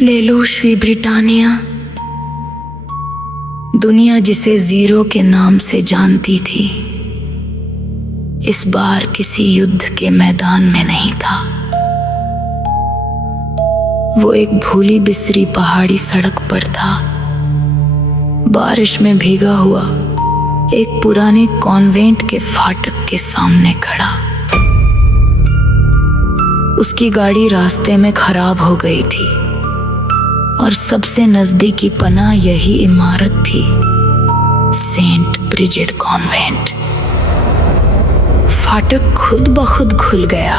लेलूश्वी Britannia, दुनिया जिसे zero के नाम से जानती थी, इस बार किसी युद्ध के मैदान में नहीं था। वो एक भूली बिसरी पहाड़ी सड़क पर था, बारिश में भीगा हुआ एक पुराने कॉन्वेंट के फाटक के सामने खड़ा। उसकी गाड़ी रास्ते में खराब हो गई थी और सबसे नजदीकी पनाह यही इमारत थी, सेंट ब्रिजिड कॉन्वेंट। फाटक खुद ब खुद खुल गया।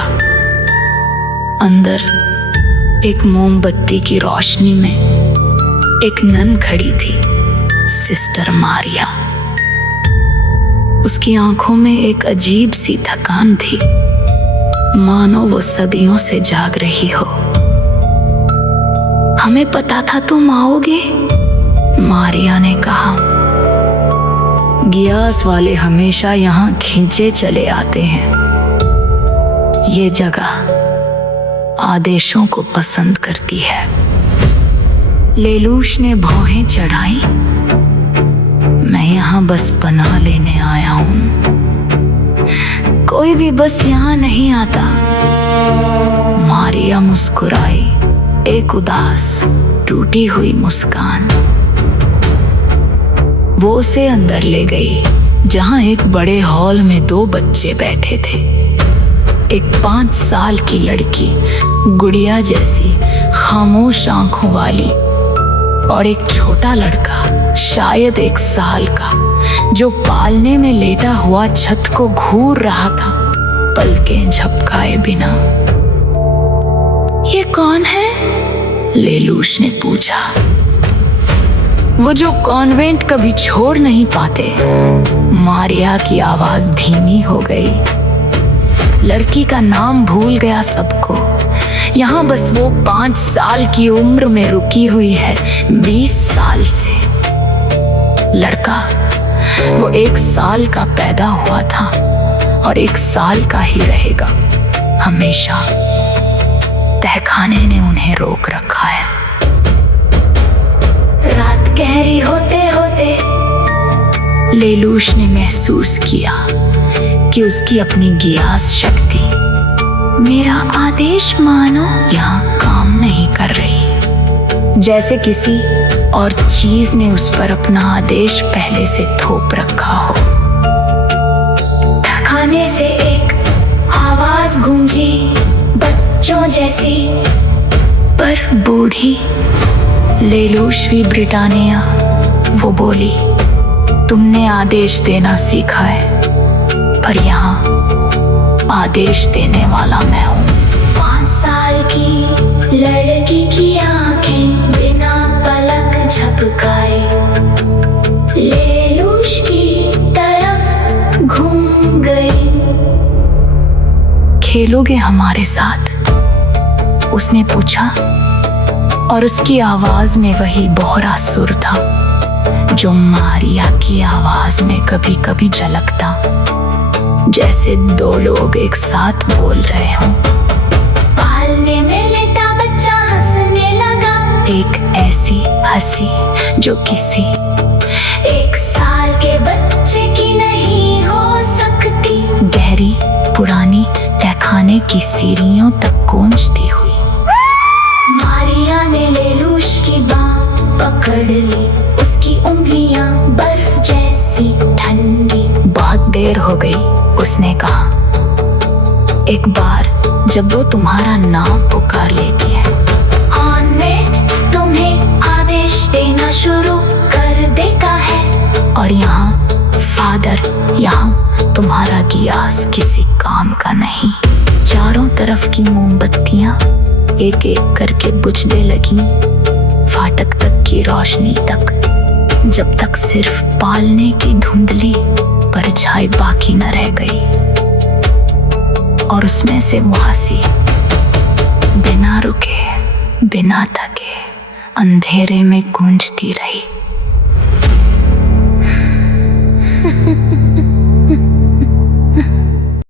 अंदर एक मोमबत्ती की रोशनी में एक नन खड़ी थी, सिस्टर मारिया। उसकी आंखों में एक अजीब सी थकान थी, मानो वो सदियों से जाग रही हो। हमें पता था तुम आओगे, मारिया ने कहा। गियास वाले हमेशा यहाँ खींचे चले आते हैं। ये जगह आदेशों को पसंद करती है। लेलूश ने भौहें चढ़ाई। मैं यहाँ बस पनाह लेने आया हूँ। कोई भी बस यहाँ नहीं आता। मारिया मुस्कुराई, एक उदास टूटी हुई मुस्कान। वो उसे अंदर ले गई, जहां एक बड़े हॉल में दो बच्चे बैठे थे। एक 5 साल की लड़की, गुड़िया जैसी खामोश आंखों वाली, और एक छोटा लड़का, शायद 1 साल का, जो पालने में लेटा हुआ छत को घूर रहा था, पलकें झपकाए बिना। ये कौन है? लेलूश ने पूछा। वो जो कॉन्वेंट कभी छोड़ नहीं पाते। मारिया की आवाज धीमी हो गई। लड़की का नाम भूल गया सबको। यहाँ बस वो 5 साल की उम्र में रुकी हुई है, 20 साल से। लड़का वो 1 साल का पैदा हुआ था और 1 साल का ही रहेगा हमेशा। तहखाने ने उन्हें रोक रखा है। रात गहरी होते होते लेलूश ने महसूस किया कि उसकी अपनी गियास शक्ति, मेरा आदेश मानो, यहाँ काम नहीं कर रही। जैसे किसी और चीज ने उस पर अपना आदेश पहले से थोप रखा हो। तहखाने से एक आवाज गूंजी, बच्चों जैसी पर बूढ़ी। लेलूश्वी ब्रिटानिया, वो बोली, तुमने आदेश देना सीखा है, पर यहाँ आदेश देने वाला मैं हूँ। 5 साल की लड़की की आंखें बिना पलक झपकाए लेलूश की तरफ घूम गई। खेलोगे हमारे साथ? उसने पूछा, और उसकी आवाज में वही बोहरा सुर था जो मारिया की आवाज में कभी कभी झलकता, जैसे 2 लोग एक साथ बोल रहे हों। पालने में लेटा बच्चा हंसने लगा, एक ऐसी हंसी जो किसी 1 साल के बच्चे की नहीं हो सकती। गहरी पुरानी तहखाने की सीढ़ियों तक गूंजती हुई। मारिया ने लेलूश की बांह पकड़ ली, उसकी उंगलियां बर्फ जैसी ठंडी। बहुत देर हो गई, उसने कहा। एक बार जब वो तुम्हारा नाम पुकार लेती है, कॉन्वेंट तुम्हें आदेश देना शुरू कर देता है। और यहाँ फादर, यहाँ तुम्हारा गियास किसी काम का नहीं। चारों तरफ की मोमबत्तियां एक एक करके बुझने लगी, फाटक तक की रोशनी तक, जब तक सिर्फ पालने की धुंधली परछाई बाकी न रह गई। और उसमें से वो हंसी, बिना रुके, बिना थके, अंधेरे में गूंजती रही।